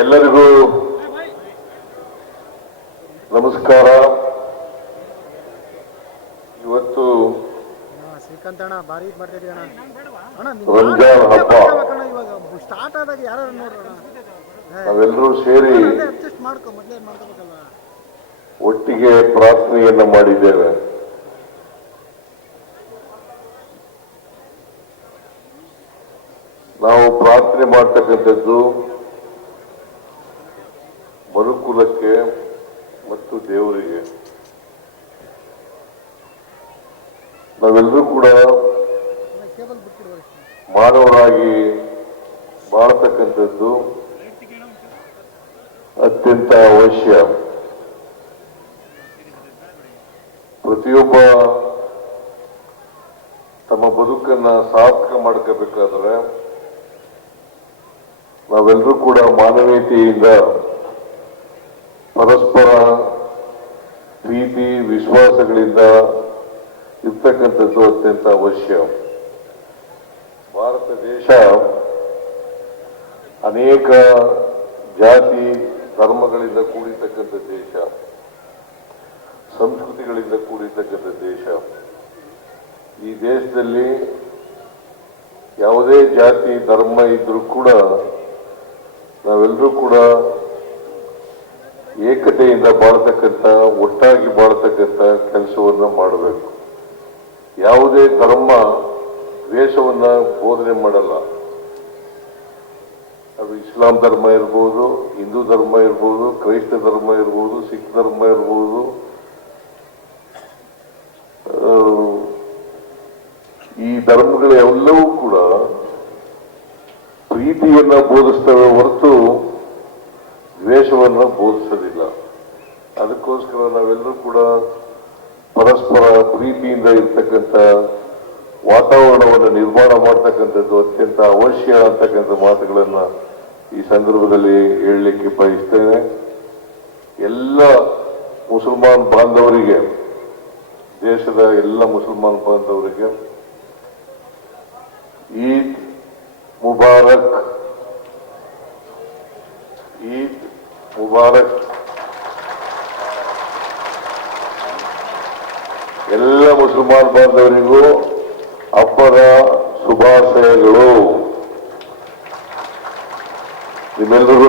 ಎಲ್ಲರಿಗೂ ನಮಸ್ಕಾರ. ಇವತ್ತು ಶ್ರೀಕಾಂತಣ್ಣ ಬಾರಿ ಮಾಡ್ತಿದ್ದೀವಿ ರಂಜಾನ್ ಹಬ್ಬ. ನಾವೆಲ್ಲರೂ ಸೇರಿ ಒಟ್ಟಿಗೆ ಪ್ರಾರ್ಥನೆಯನ್ನು ಮಾಡಿದ್ದೇವೆ. ನಾವು ಪ್ರಾರ್ಥನೆ ಮಾಡ್ತಕ್ಕಂಥದ್ದು ಮನುಕುಲಕ್ಕೆ ಮತ್ತು ದೇವರಿಗೆ. ನಾವೆಲ್ಲರೂ ಕೂಡ ಮಾನವರಾಗಿ ಬಾಳ್ತಕ್ಕಂಥದ್ದು ಅತ್ಯಂತ ಅವಶ್ಯ. ಪ್ರತಿಯೊಬ್ಬ ತಮ್ಮ ಬದುಕನ್ನ ಸಾರ್ಥಕ ಮಾಡ್ಕೋಬೇಕಾದ್ರೆ ನಾವೆಲ್ಲರೂ ಕೂಡ ಮಾನವೀಯತೆಯಿಂದ ಪರಸ್ಪರ ಪ್ರೀತಿ ವಿಶ್ವಾಸಗಳಿಂದ ಇರ್ತಕ್ಕಂಥದ್ದು ಅತ್ಯಂತ ಅವಶ್ಯ. ಭಾರತ ದೇಶ ಅನೇಕ ಜಾತಿ ಧರ್ಮಗಳಿಂದ ಕೂಡಿರ್ತಕ್ಕಂಥ ದೇಶ, ಸಂಸ್ಕೃತಿಗಳಿಂದ ಕೂಡಿರ್ತಕ್ಕಂಥ ದೇಶ. ಈ ದೇಶದಲ್ಲಿ ಯಾವುದೇ ಜಾತಿ ಧರ್ಮ ಇದ್ರೂ ಕೂಡ ನಾವೆಲ್ಲರೂ ಕೂಡ ಏಕತೆಯಿಂದ ಬಾಳ್ತಕ್ಕಂಥ, ಒಟ್ಟಾಗಿ ಬಾಳ್ತಕ್ಕಂಥ ಕೆಲಸವನ್ನ ಮಾಡಬೇಕು. ಯಾವುದೇ ಧರ್ಮ ದ್ವೇಷವನ್ನ ಬೋಧನೆ ಮಾಡಲ್ಲ. ಅದು ಇಸ್ಲಾಂ ಧರ್ಮ ಇರ್ಬೋದು, ಹಿಂದೂ ಧರ್ಮ ಇರ್ಬೋದು, ಕ್ರೈಸ್ತ ಧರ್ಮ ಇರ್ಬೋದು, ಸಿಖ್ ಧರ್ಮ ಇರ್ಬೋದು. ಈ ಧರ್ಮಗಳೆಲ್ಲವೂ ಕೂಡ ಪ್ರೀತಿಯನ್ನ ಬೋಧಿಸ್ತವೆ ಹೊರತು ದ್ವೇಷವನ್ನು ಬೋಧಿಸೋದಿಲ್ಲ. ಅದಕ್ಕೋಸ್ಕರ ನಾವೆಲ್ಲರೂ ಕೂಡ ಪರಸ್ಪರ ಪ್ರೀತಿಯಿಂದ ಇರ್ತಕ್ಕಂಥ ವಾತಾವರಣವನ್ನು ನಿರ್ಮಾಣ ಮಾಡ್ತಕ್ಕಂಥದ್ದು ಅತ್ಯಂತ ಅವಶ್ಯ ಅಂತಕ್ಕಂಥ ಮಾತುಗಳನ್ನ ಈ ಸಂದರ್ಭದಲ್ಲಿ ಹೇಳಲಿಕ್ಕೆ ಬಯಸ್ತೇನೆ. ಎಲ್ಲ ಮುಸಲ್ಮಾನ್ ಬಾಂಧವರಿಗೆ, ದೇಶದ ಎಲ್ಲ ಮುಸಲ್ಮಾನ್ ಬಾಂಧವರಿಗೆ ಈದ್ ಮುಬಾರಕ್, ಈದ್ ಮುಬಾರಕ್. ಎಲ್ಲ ಮುಸಲ್ಮಾನ್ ಬಾಂಧವರಿಗೂ ಹಬ್ಬದ ಶುಭಾಶಯಗಳು. ನಿಮ್ಮೆಲ್ಲರಿಗೂ